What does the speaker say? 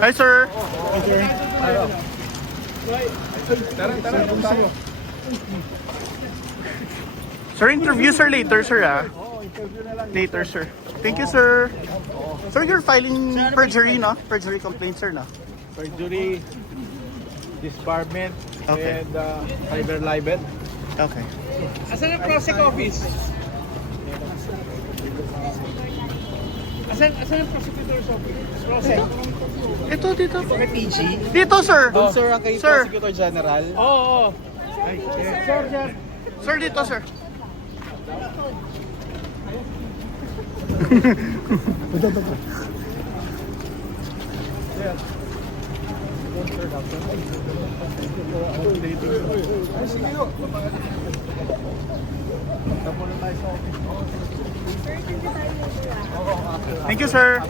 Hi, sir. Sir, interview sir later, sir, ah. Later, sir. Thank you, sir. Sir, you're filing perjury, no? Perjury complaint, sir, no? Perjury, disbarment, Okay. and cyber libel. Okay. Asan ang Prosec office? Asan ang prosecutor's office? Prosec. Ito, dito. PG? Dito, sir. Doon, sir, ang kay Sir. Prosecutor General. Oo. Sir, dito, sir. Thank you, sir.